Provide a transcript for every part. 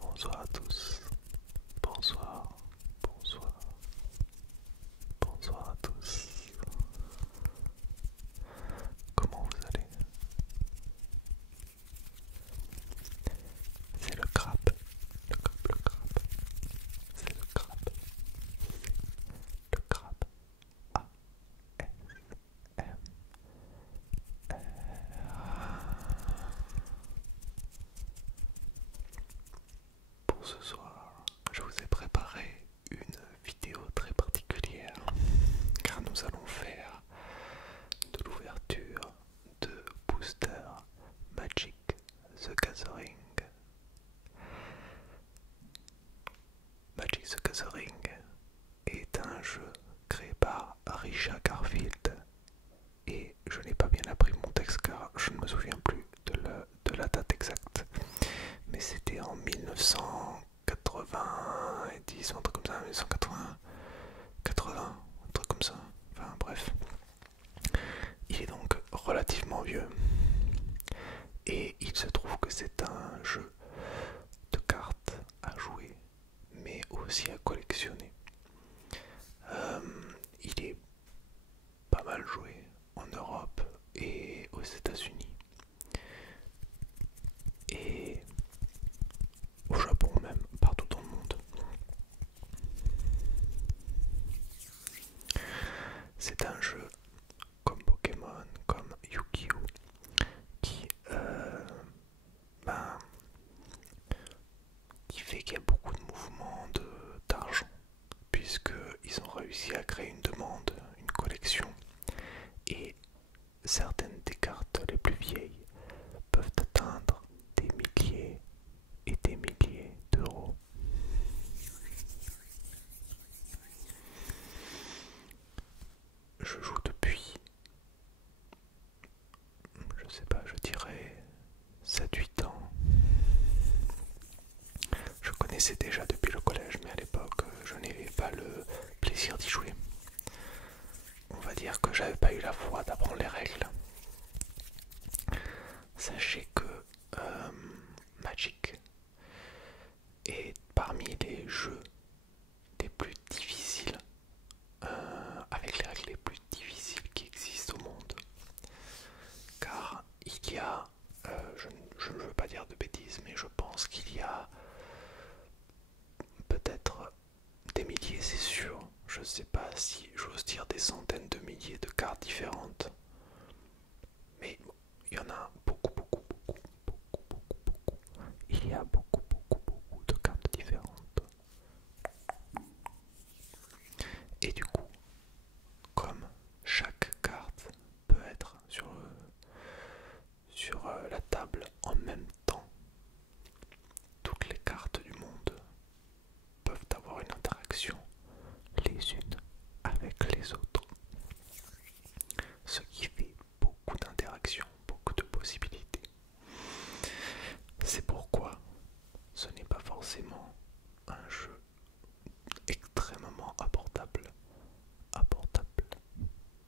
Bonsoir à tous, bonsoir, bonsoir, bonsoir à tous. Comment vous allez? C'est le crabe, le crabe, le crabe, c'est le crabe, c'est le crabe. A, S, M, R. Pour ce soir, je vous ai préparé une vidéo très particulière car nous allons faire de l'ouverture de Booster Magic the Gathering. Magic the Gathering est un jeu créé par Richard Garfield et je n'ai pas bien appris mon texte car je ne me souviens plus de la date exacte, mais c'était en 1990 ou un truc comme ça, 1980, 80, un truc comme ça, enfin bref. Il est donc relativement vieux et il se trouve que c'est un jeu de cartes à jouer mais aussi à collectionner. Il est pas mal joué en Europe et aux États-Unis et au Japon même, partout dans le monde. C'est un jeu comme Pokémon, comme Yu-Gi-Oh! Qui, ben, qui fait qu'il y a beaucoup de mouvements d'argent, puisqu'ils ont réussi à créer une demande, une collection, et certaines des cartes les plus vieilles peuvent atteindre des milliers et des milliers d'euros. Je joue depuis, je sais pas, je dirais 7-8 ans. Je connaissais déjà depuis le collège, mais à l'époque, je n'avais pas le plaisir d'y jouer. On va dire que j'avais pas eu la foi d'apprendre les règles. Sachez que Magic est parmi les jeux les plus difficiles, avec les règles les plus difficiles qui existent au monde. Car il y a, je ne veux pas dire de bêtises, mais je pense qu'il y a peut-être des milliers, c'est sûr. Je ne sais pas si j'ose dire des centaines de milliers de cartes différentes. Mais il y en a beaucoup, beaucoup, beaucoup, beaucoup, beaucoup, beaucoup. Il y a beaucoup, beaucoup, beaucoup de cartes différentes. Et du coup, comme chaque carte peut être sur la table en même temps, toutes les cartes du monde peuvent avoir une interaction les unes avec les autres. Ce qui fait beaucoup d'interactions, beaucoup de possibilités. C'est pourquoi ce n'est pas forcément un jeu extrêmement abordable, abordable,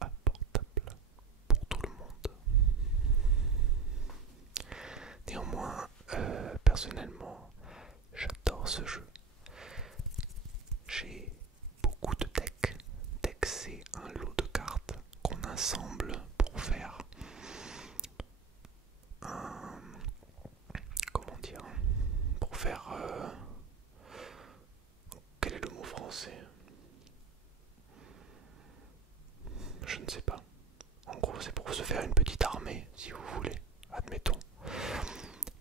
abordable pour tout le monde. Néanmoins, personnellement, j'adore ce jeu. J'ai beaucoup de decks. Deck, c'est un lot de cartes qu'on assemble pour faire un... Comment dire? Pour faire... quel est le mot français? Je ne sais pas. En gros, c'est pour se faire une petite armée, si vous voulez, admettons,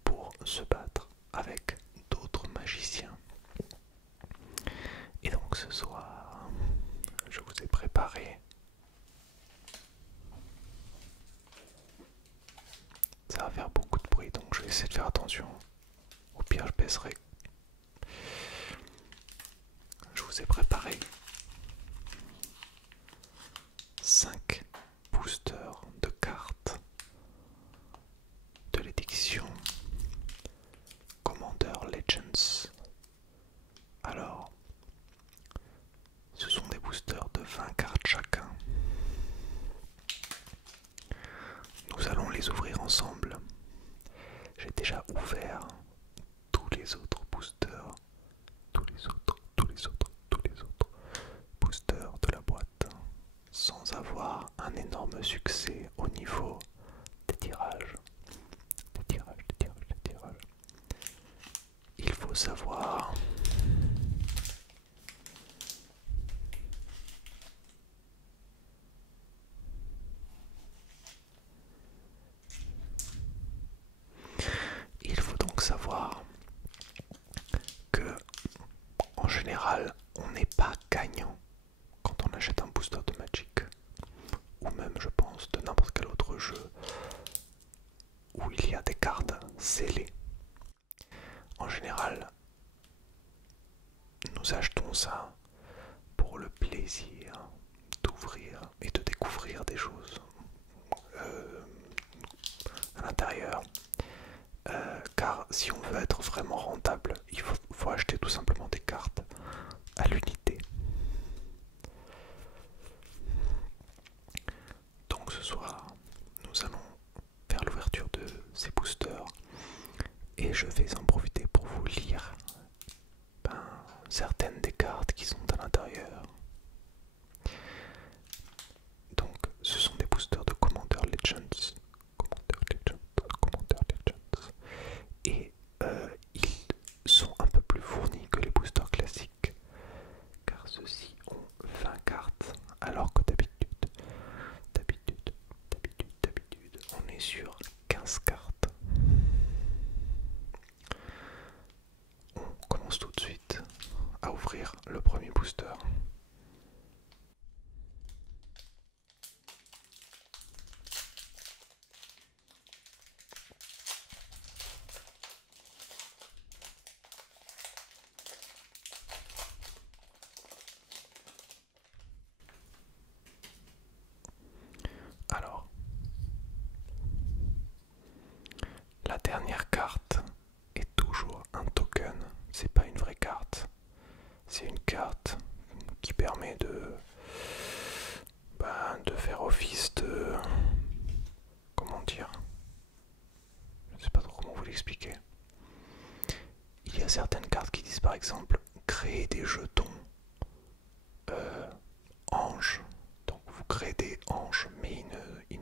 pour se battre avec d'autres magiciens. Et donc ce soir, je vous ai préparé... Ça va faire beaucoup de bruit, donc je vais essayer de faire attention. Au pire, je baisserai. Je vous ai préparé 5 boosters de cartes de l'édition Commander Legends. Alors, ce sont des boosters de 20 cartes chacun. Nous allons les ouvrir ensemble. J'ai déjà ouvert tous les autres boosters. d'énormes succès au niveau des tirages. Des tirages. Il faut savoir que, en général, on n'est pas gagnant quand on achète un booster de Magic, ou même, je pense, de n'importe quel autre jeu où il y a des cartes scellées. En général, nous achetons ça pour le plaisir d'ouvrir et de découvrir des choses à l'intérieur. Car si on veut être vraiment rentable, il faut acheter tout simplement des cartes à l'unité. Donc ce soir, nous allons faire l'ouverture de ces boosters et je vais en profiter pour vous lire certaines des cartes qui sont à l'intérieur. Donc ce sont des boosters de Commander Legends. Et ils sont un peu plus fournis que les boosters classiques, car ceux-ci ont 20 cartes, alors que d'habitude, on est sur 15 cartes. On commence tout de suite à ouvrir le premier booster. Alors, la dernière carte est toujours un token, c'est pas une vraie carte. C'est une carte qui permet de faire office de... Comment dire? Je ne sais pas trop comment vous l'expliquer. Il y a certaines cartes qui disent par exemple créer des jetons anges. Donc vous créez des anges, mais ils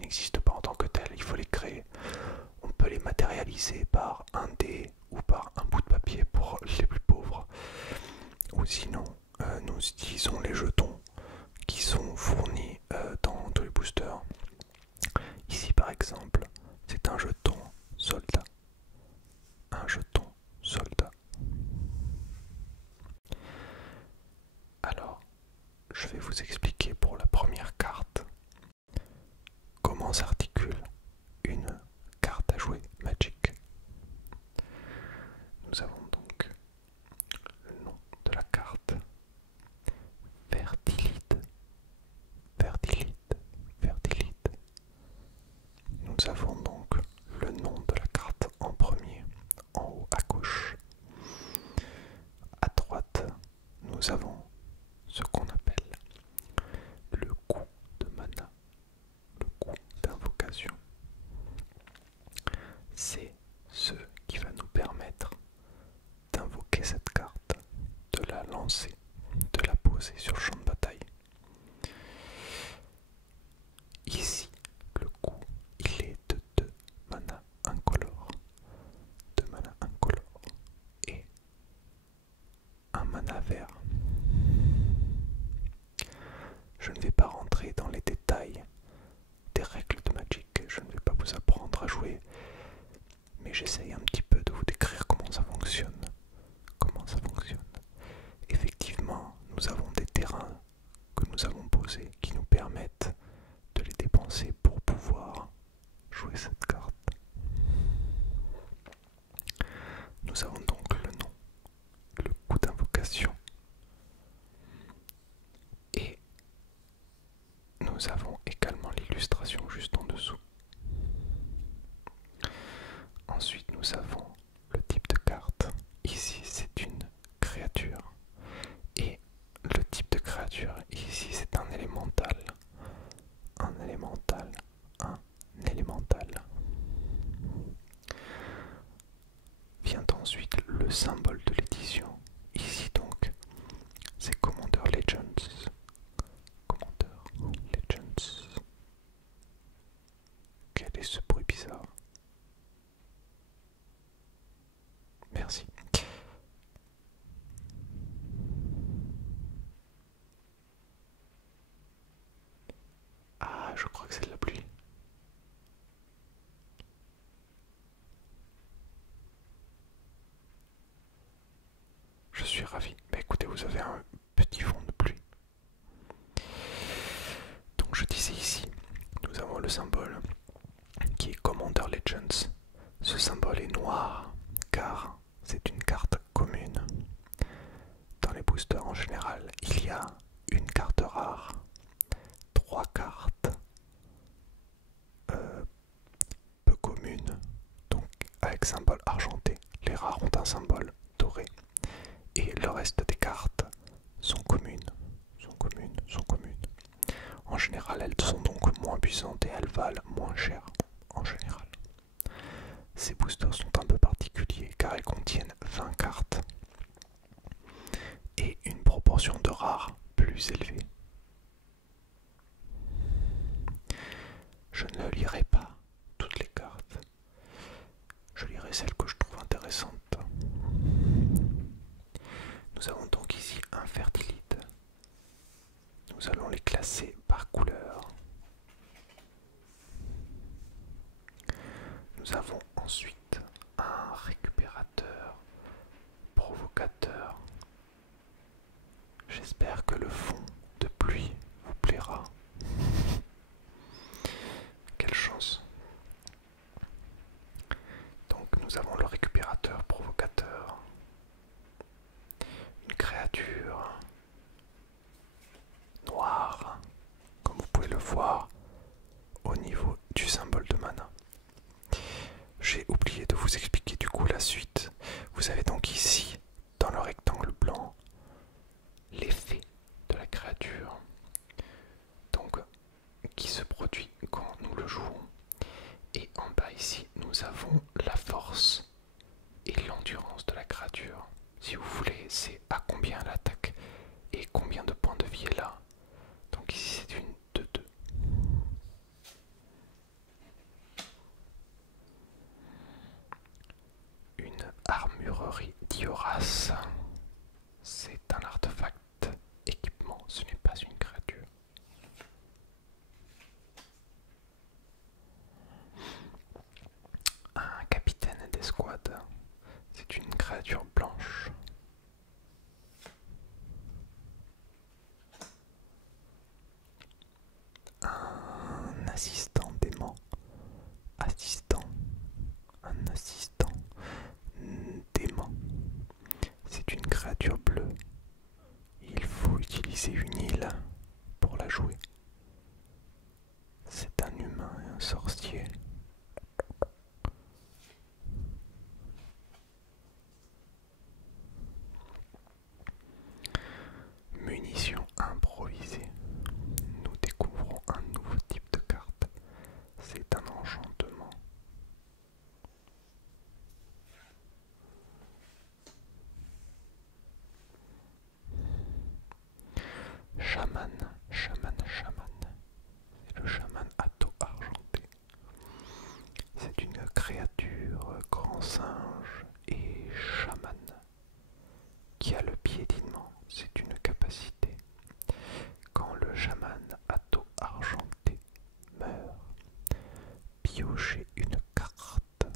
n'existent pas en tant que tels, il faut les créer. On peut les matérialiser par un dé ou par un bout de papier pour les plus pauvres. Ou sinon, nous utilisons les jetons qui sont fournis dans tous les boosters. Ici par exemple, c'est un jeton soldat. Un jeton soldat. Alors, je vais vous expliquer pour la première carte comment s'articule une carte à jouer Magic. Nous avons donc le nom de la carte, Fertilide. Nous avons donc le nom de la carte en premier, en haut à gauche. À droite, nous avons ce qu'on appelle le coût de mana, le coût d'invocation. C'est ce qui va nous permettre d'invoquer cette carte, de la lancer, de la poser sur le champ de bataille. Ici, le coût, il est de 2 mana incolores. 2 mana incolores et 1 mana vert. Je ne vais pas rentrer dans les détails des règles de Magic, je ne vais pas vous apprendre à jouer, mais j'essaye un petit peu de vous décrire comment ça fonctionne. Effectivement, nous avons des terrains que nous avons posés qui nous permettent de les dépenser pour pouvoir jouer cette carte. Nous avons donc le nom, le coût d'invocation, et nous avons également l'illustration juste en dessous. Ensuite, nous avons le type de carte. Ici, c'est une créature. Et le type de créature, ici, c'est un élémental. Un élémental. Vient ensuite le symbole de l'édition. Ici donc, c'est Commander Legends. je crois que c'est de la pluie. Je suis ravi. Bah écoutez, vous avez un petit fond de pluie. Donc je disais ici, nous avons le symbole qui est Commander Legends. Ce symbole est noir car c'est une carte commune. Dans les boosters en général, il y a une carte rare, 3 cartes peu communes, donc avec symbole argenté. Les rares ont un symbole doré. Et le reste des cartes sont communes, En général, elles sont donc moins puissantes et elles valent moins cher, en général. Ces boosters sont un peu particuliers car elles contiennent 20 cartes et une proportion de rares plus élevée. Je ne lirai pas toutes les cartes, je lirai celles que je trouve intéressantes. Nous avons donc ici un fertilite. Nous allons les classer par couleur. Nous avons ensuite un récupérateur, provocateur. J'espère que le fond de pluie vous plaira. Quelle chance. Donc nous avons le récupérateur, provocateur. Une créature noire, comme vous pouvez le voir au niveau du symbole de mana. J'ai oublié de vous expliquer du coup la suite. Vous avez donc ici, dans le rectangle blanc, l'effet de la créature, donc qui se produit quand nous le jouons. Et en bas ici, nous avons la force et l'endurance de la créature. Si vous voulez, c'est à combien elle attaque et combien de points de vie elle a. Donc ici c'est une 2-2. Une armurerie d'Ioras. C'est un artefact équipement, ce n'est pas une créature. Un capitaine d'escouade. C'est une créature blanche. Un assistant dément. Un assistant dément. C'est une créature bleue. Il faut utiliser une île pour la jouer. C'est un humain et un sorcier. Munitions improvisées. Nous découvrons un nouveau type de carte. C'est un enchantement. Chaman. C'est le chaman à dos argenté. C'est une créature grand singe et chaman qui a le pied d'immense. C'est une capacité. Quand le chaman à dos argenté meurt, piochez une carte.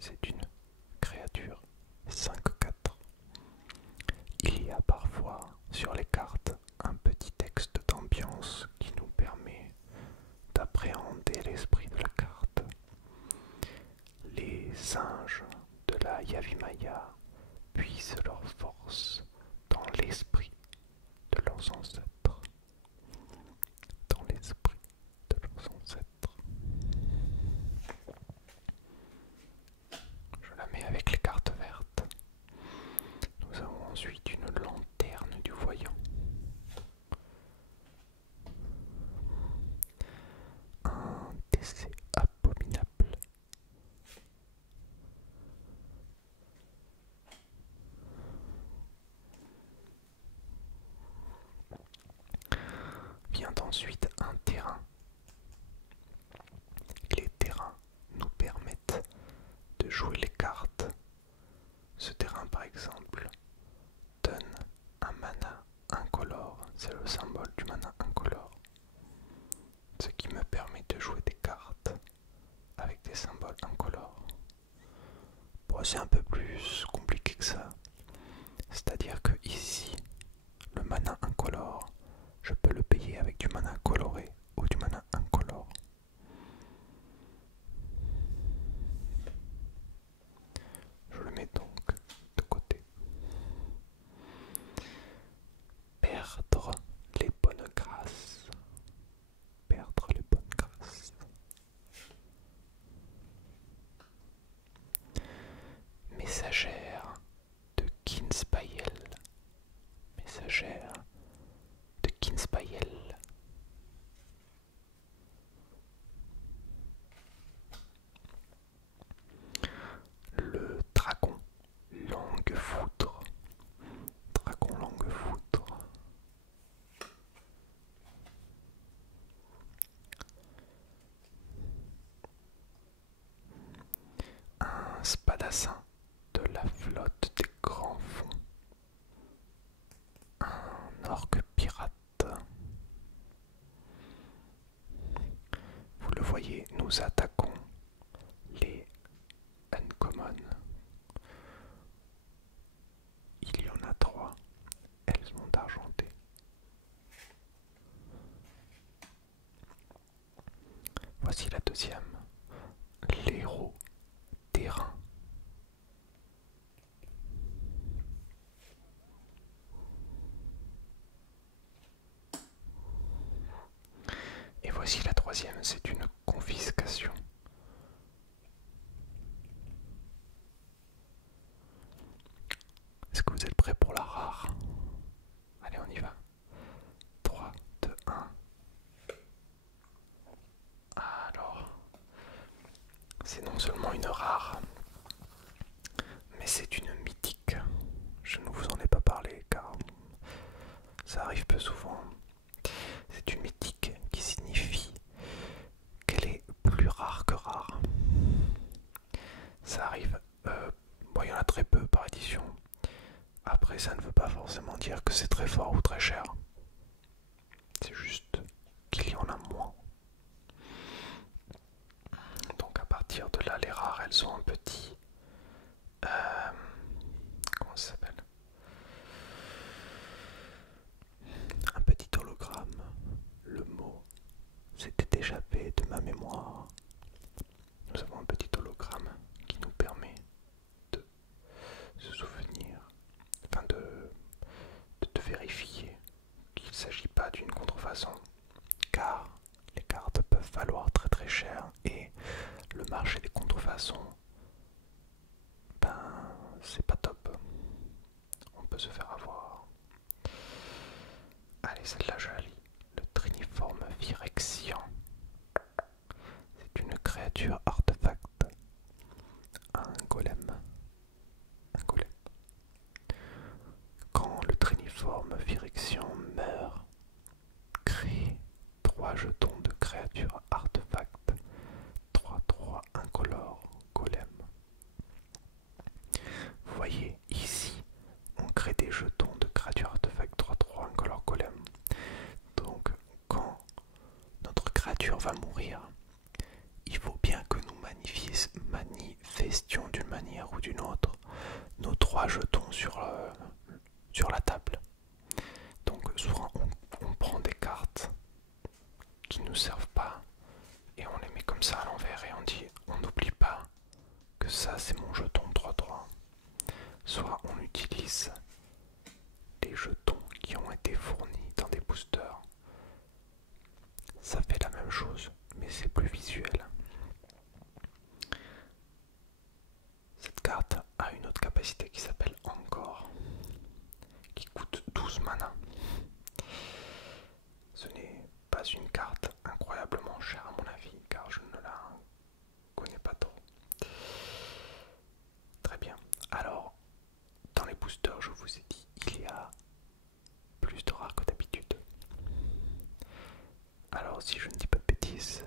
C'est une créature 5/4. Il y a parfois sur les cartes un petit texte d'ambiance qui nous permet d'appréhender l'esprit de la carte. Les singes de la Yavimaya puisent leur force dans l'esprit de leurs ancêtres. Je la mets avec les cartes vertes. Nous avons ensuite une lanterne du voyant. Un décès abominable. Vient ensuite un terrain. Les terrains nous permettent de jouer les cartes. Ce terrain par exemple donne un mana incolore, c'est le Bon, c'est un peu plus compliqué que ça. C'est-à-dire que ici, le mana incolore, je peux le payer avec du mana coloré ou du mana incolore. Je le mets donc de côté. Perdre les bonnes grâces. Perdre les bonnes grâces. Messagère de Kinspael. Messagère de Kinspael. Le dragon langue foudre. Dragon langue foudre. Un spadassin de la flotte des grands fonds. Un orque pirate. Vous le voyez, nous attaquons les uncommon. Il y en a 3. Elles sont argentées. Voici la deuxième. L'héros terrain. Et voici la troisième, c'est une confiscation. Est-ce que vous êtes prêts pour la rare? Allez, on y va. 3, 2, 1. Alors, c'est non seulement une rare, mais c'est une mythique. Je ne vous en ai pas parlé car ça arrive peu souvent. C'est une mythique qui signifie qu'elle est plus rare que rare. Ça arrive, bon, il y en a très peu par édition. Après, ça ne veut pas forcément dire que c'est très fort ou très cher. C'est juste qu'il y en a moins. Donc à partir de là, les rares, elles ont un petit... comment ça s'appelle? Un petit hologramme. Le mot s'était échappé de ma mémoire. Nous avons un petit hologramme qui nous permet de se souvenir, enfin de vérifier qu'il ne s'agit pas d'une contrefaçon, car les cartes peuvent valoir très très cher et le marché des contrefaçons, ben c'est pas top. On peut se faire avoir. Allez, celle-là je la lis. Le Triniforme Phyrexian. C'est une créature artefact. Un golem. Un golem. Quand le Triniforme Phyrexian meurt, crée 3 jetons de créatures artefact. 3/3 incolore golem. Vous voyez ici, on crée des jetons de créatures artefact 3/3 incolore golem. Donc quand notre créature va mourir, il faut bien que nous manifestions d'une manière ou d'une autre nos 3 jetons sur la table. Donc souvent on prend des cartes qui ne nous servent pas et on les met comme ça à l'envers et on dit on n'oublie pas que ça c'est mon jeton 3/3. Soit on utilise les jetons qui ont été fournis dans des boosters. Ça fait la même chose mais c'est plus visuel. Cette carte a une autre capacité qui s'appelle Encore, qui coûte 12 mana. Ce n'est pas une carte incroyablement chère à mon avis, car je ne la connais pas trop. Très bien. Alors, dans les boosters, je vous ai dit, il y a plus de rares que d'habitude. Alors, si je ne dis pas de bêtises,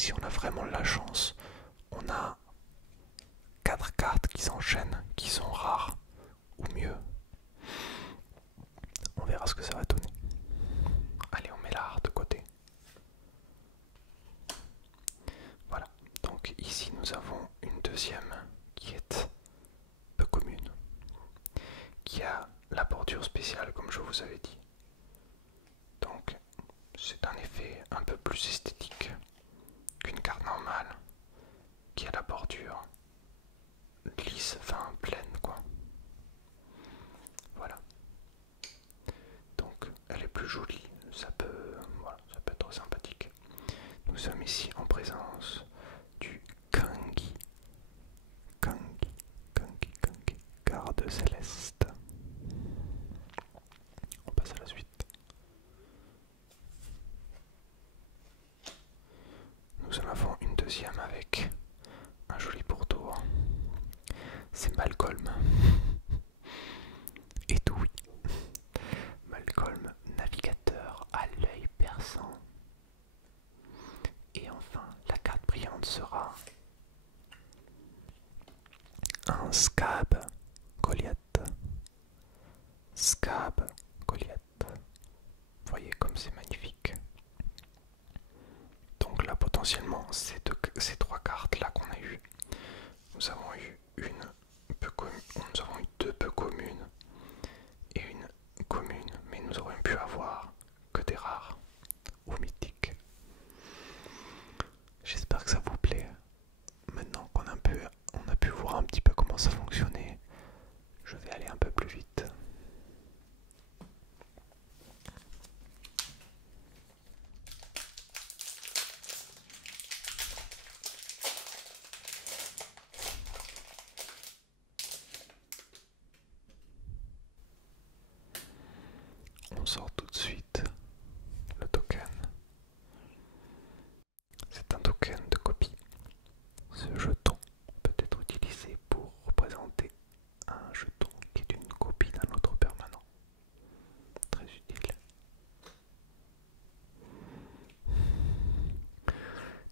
si on a vraiment de la chance, on a 4 cartes qui s'enchaînent, qui sont rares, ou mieux. On verra ce que ça va donner. Allez, on met la rare de côté. Voilà, donc ici nous avons une deuxième qui est peu commune, qui a la bordure spéciale comme je vous avais dit. Donc c'est un effet un peu plus esthétique qu'une carte normale qui a la bordure lisse, enfin pleine quoi. Voilà. Donc elle est plus jolie, voilà, ça peut être sympathique. Nous sommes ici en présence du Kangi. Kangi, garde céleste. On passe à la suite. Nous en avons une deuxième avec un joli pourtour. C'est Malcolm. Et tout oui. Malcolm, navigateur à l'œil perçant. Et enfin, la carte brillante sera un Scab Goliath. Scab Goliath. Voyez comme c'est magnifique. Donc là potentiellement ces trois cartes là qu'on a eu, nous avons eu nous avons eu deux peu communes et une commune, mais nous aurions pu avoir que des rares ou mythiques. J'espère que ça vous plaît. Maintenant qu'on on a pu voir un petit peu comment ça fonctionnait, je vais aller un peu plus vite. On sort tout de suite le token. C'est un token de copie. Ce jeton peut être utilisé pour représenter un jeton qui est une copie d'un autre permanent. Très utile.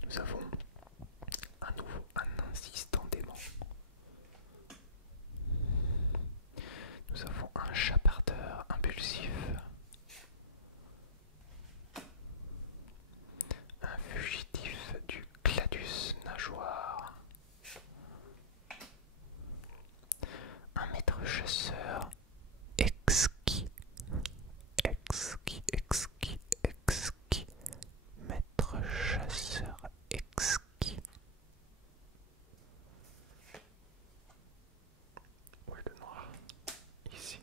Nous avons à nouveau un insistant dément. Nous avons un chapardeur impulsif. Un fugitif du Gladius nageoire. Un maître chasseur exquis. Exquis. Maître chasseur exquis. Où est le noir? Ici.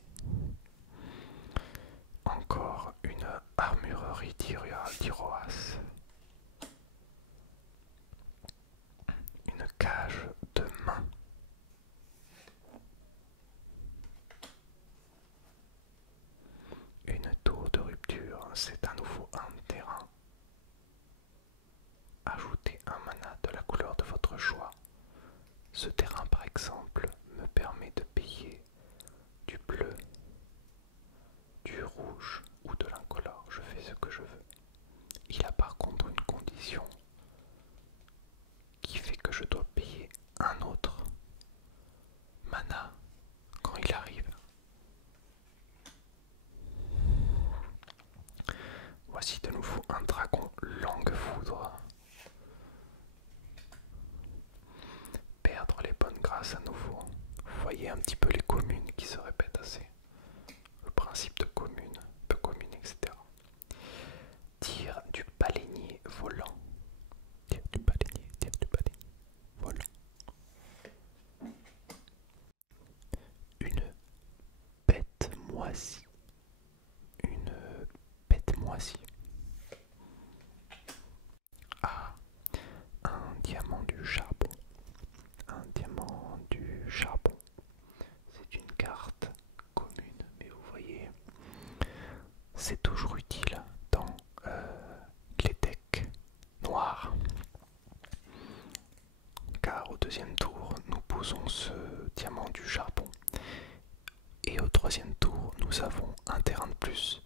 Encore une armurerie d'Iroas. Une cage de main. Une tour de rupture, c'est à nouveau un terrain. Ajoutez un mana de la couleur de votre choix. Ce terrain par exemple me permet de payer du bleu, du rouge ou de l'incolore. Je fais ce que je veux. Il a par contre une condition qui fait que je dois payer un autre mana quand il arrive. Voici de nouveau un dragon langue foudre. Perdre les bonnes grâces à nouveau. Vous voyez un petit peu les communes qui se répètent assez. Le principe de commune, peu commune, etc. Tir du baleinier volant. Tir du baleinier volant. Une bête moisie. Une bête moisie. Ah, un diamant du charbon. Un diamant du charbon. C'est une carte commune, mais vous voyez, c'est toujours utile dans les decks noirs. Car au deuxième tour, nous posons ce diamant du charbon. Et au troisième tour, nous avons un terrain de plus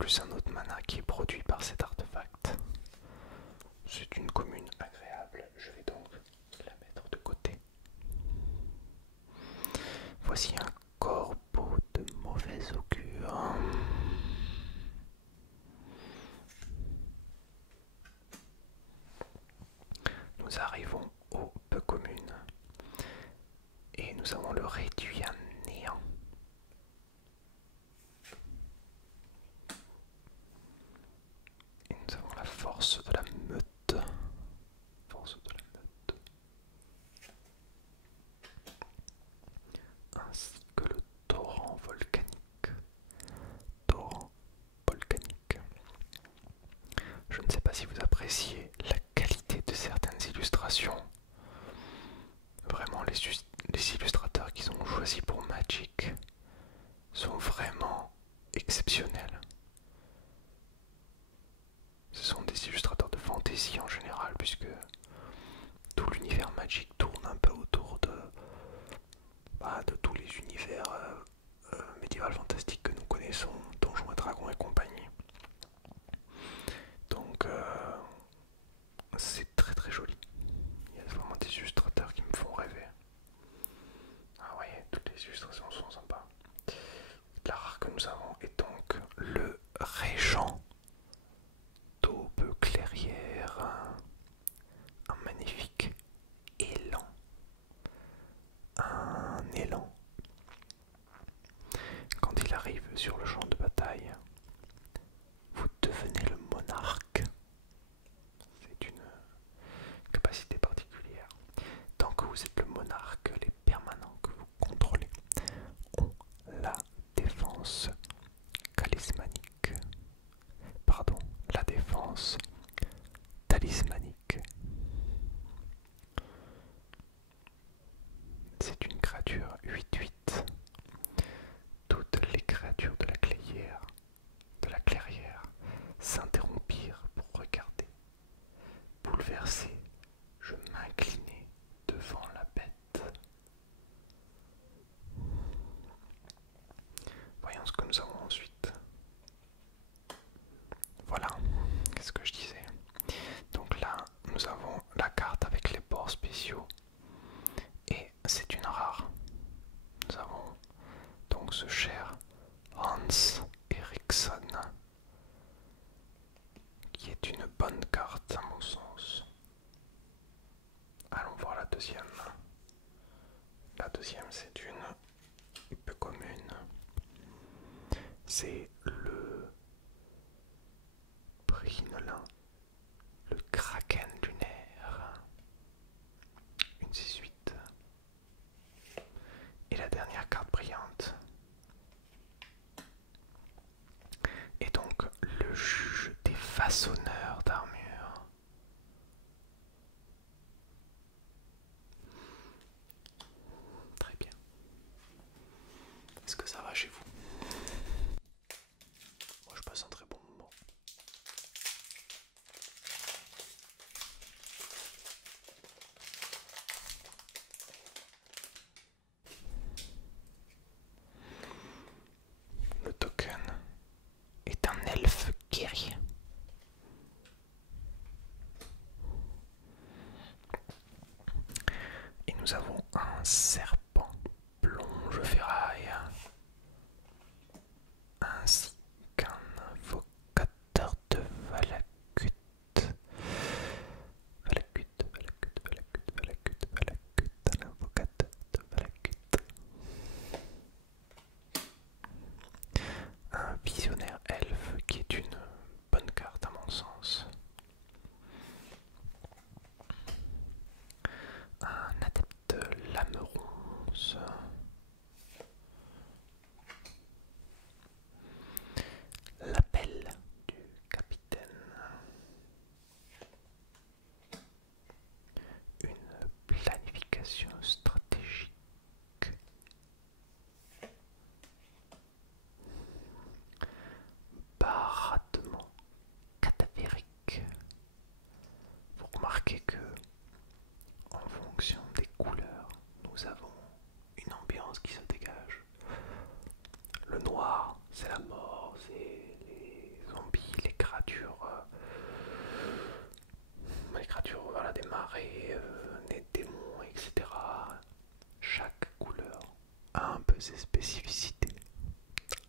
plus un autre mana qui est produit par cet artefact. C'est une commune agréable, je vais donc la mettre de côté. Voici un corbeau de mauvais augure. Nous arrivons aux peu communes et nous avons le réduit à néant. Et nous avons la force de la meute. Force de la meute. Ainsi que le torrent volcanique. Torrent volcanique. Je ne sais pas si vous appréciez la qualité de certaines illustrations. Vraiment, les illustrateurs qu'ils ont choisis pour Magic sont vraiment exceptionnels. Ce sont des illustrateurs de fantasy en général, puisque tout l'univers Magic tourne un peu autour de tous les univers médiéval fantastiques que nous connaissons, Donjons et Dragons et compagnie. Donc c'est très très joli. Il y a vraiment des illustrateurs qui me font rêver. Ah ouais, toutes les illustrations sont sympas. La rare que nous avons est donc le Régent d'Aube Clairière. Un magnifique élan. Un élan. Quand il arrive sur le champ de bataille, vous devenez le monarque. C'est une capacité particulière. Tant que vous êtes le monarque, les permanents que vous contrôlez ont la défense talismanique. Pardon, la défense talismanique. C'est une créature 8/8. Toutes les créatures de la clairière s'interrompirent pour regarder. Bouleversé, je m'inclinai devant la bête. Voyons ce que nous avons ensuite. Voilà, qu'est-ce que je disais. Donc là, nous avons la carte avec les bords spéciaux. Et c'est une rare. Nous avons donc ce cher Hans Eriksson, qui est une bonne carte à mon sens. Allons voir la deuxième. La deuxième, c'est une peu commune. C'est le Brinelin, le Kraken lunaire. Une 6/8. Et la dernière carte brillante est donc le juge des façonneurs d'armure. Très bien. Est-ce que ça va chez vous? Moi je passe un très bon moment. Le token est un elfe guerrier. Et nous avons un serpent plonge ferraille ainsi qu'un invocateur de Valakut. Un invocateur de Valakut. Un visionnaire elfe qui est une bonne carte à mon sens. Un adepte lame ronce. L'appel du capitaine. Une planification stratégique. Baratement cadavérique. Vous remarquez que, en fonction des couleurs, nous avons une ambiance qui se dégage. Le noir, c'est la mort, c'est ses spécificités.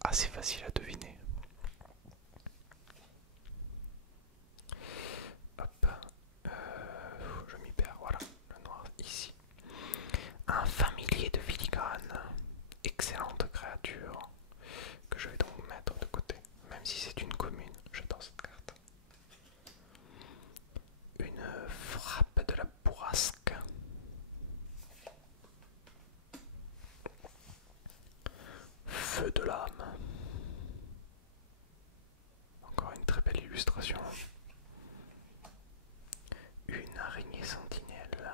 Assez facile à deviner. Hop, je m'y perds, voilà, le noir ici. Un familier de filigrane, excellente créature, que je vais donc mettre de côté, même si c'est une commune, j'adore cette carte. Une frappe de la bourrasque. Feu de l'âme. Encore une très belle illustration. Une araignée sentinelle.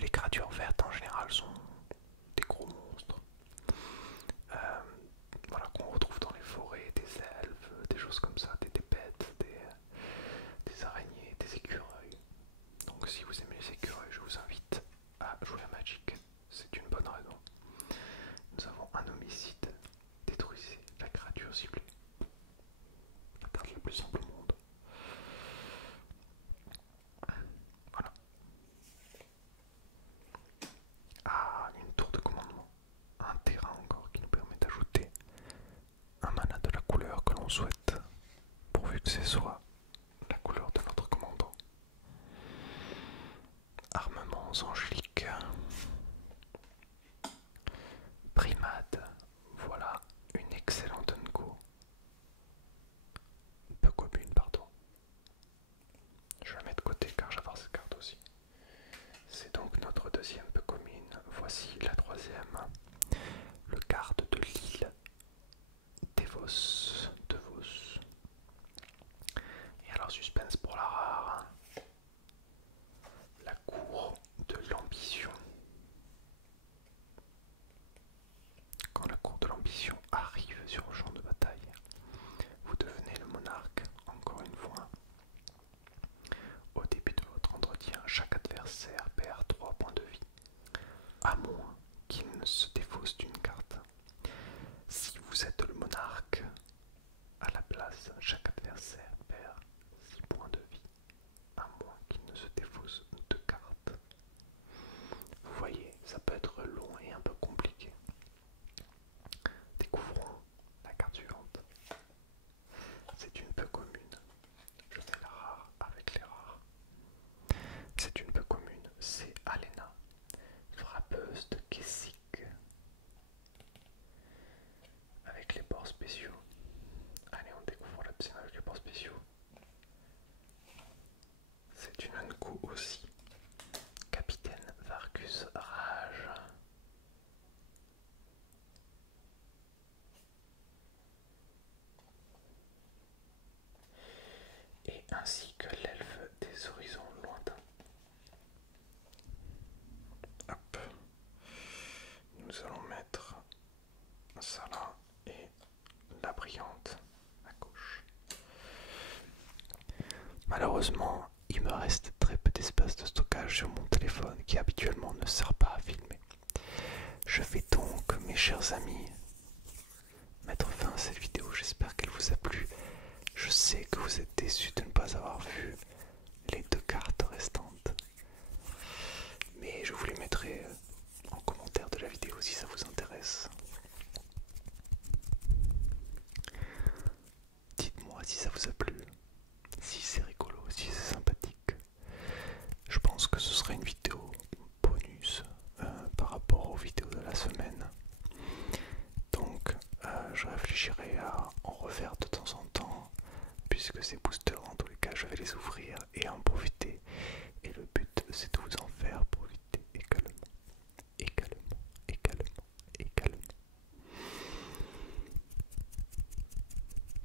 Les créatures vertes en général sont des gros monstres. Voilà, qu'on retrouve dans les forêts, des elfes, des choses comme ça, des bêtes, des araignées, des écureuils. Donc si vous aimez les écureuils, je vous invite à jouer à Magic. C'est une bonne raison. Nous avons un homicide. Détruisez la créature ciblée. La carte la plus simple au monde. Voilà. Ah, une tour de commandement. Un terrain encore qui nous permet d'ajouter un mana de la couleur que l'on souhaite, pourvu que ce soit la couleur de notre commandant. Armements angéliques. Primade. Voilà une excellente Unco. Peu commune, pardon. Je la mets de côté car j'adore cette carte aussi. C'est donc notre deuxième peu commune. Voici la troisième. Le garde de l'île Devos. Et alors suspense pour la rare. La cour de l'ambition. Quand la cour de l'ambition arrive sur le champ de bataille, vous devenez le monarque, encore une fois. Au début de votre entretien, chaque adversaire perd 3 points de vie, à moins qu'il ne se défausse d'une carte. Si vous êtes le monarque, à la place, chaque adversaire perd 6 points de vie, à moins qu'il ne se défausse de cartes. Vous voyez, ça peut être long et un peu compliqué. Découvrons la carte suivante. C'est une peu commune. Je fais la rare avec les rares. C'est une peu commune. C'est Alena, frappeuse de Kessik. Avec les ports spéciaux. Allez, on découvre la deuxième avec les ports spéciaux. C'est une Unco aussi. Capitaine Vargus Rage. Et ainsi que l'elfe des horizons lointains. Hop. Nous allons mettre ça là et la brillante à gauche. Malheureusement, il me reste très peu d'espace de stockage sur mon téléphone qui habituellement ne sert pas à filmer. Je vais donc, mes chers amis, mettre fin à cette vidéo. J'espère qu'elle vous a plu. Je sais que vous êtes déçus de ne pas avoir vu les 2 cartes restantes, mais je vous les mettrai en commentaire de la vidéo si ça vous intéresse. Dites-moi si ça vous a plu, si c'est rigolo, si c'est sympathique. Je pense que ce sera une vidéo bonus par rapport aux vidéos de la semaine. Donc je réfléchirai à en refaire de temps en temps, puisque ces boosters en tous les cas je vais les ouvrir et en profiter. Et le but c'est de vous en faire profiter également.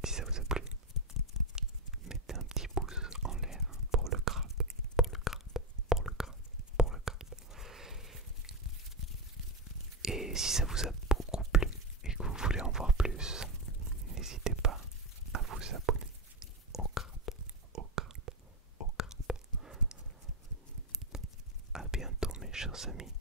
Si ça vous a plu, mettez un petit pouce en l'air pour le crabe. Et si ça vous a beaucoup plu et que vous voulez en voir plus, n'hésitez pas à vous abonner au crabe. À bientôt mes chers amis.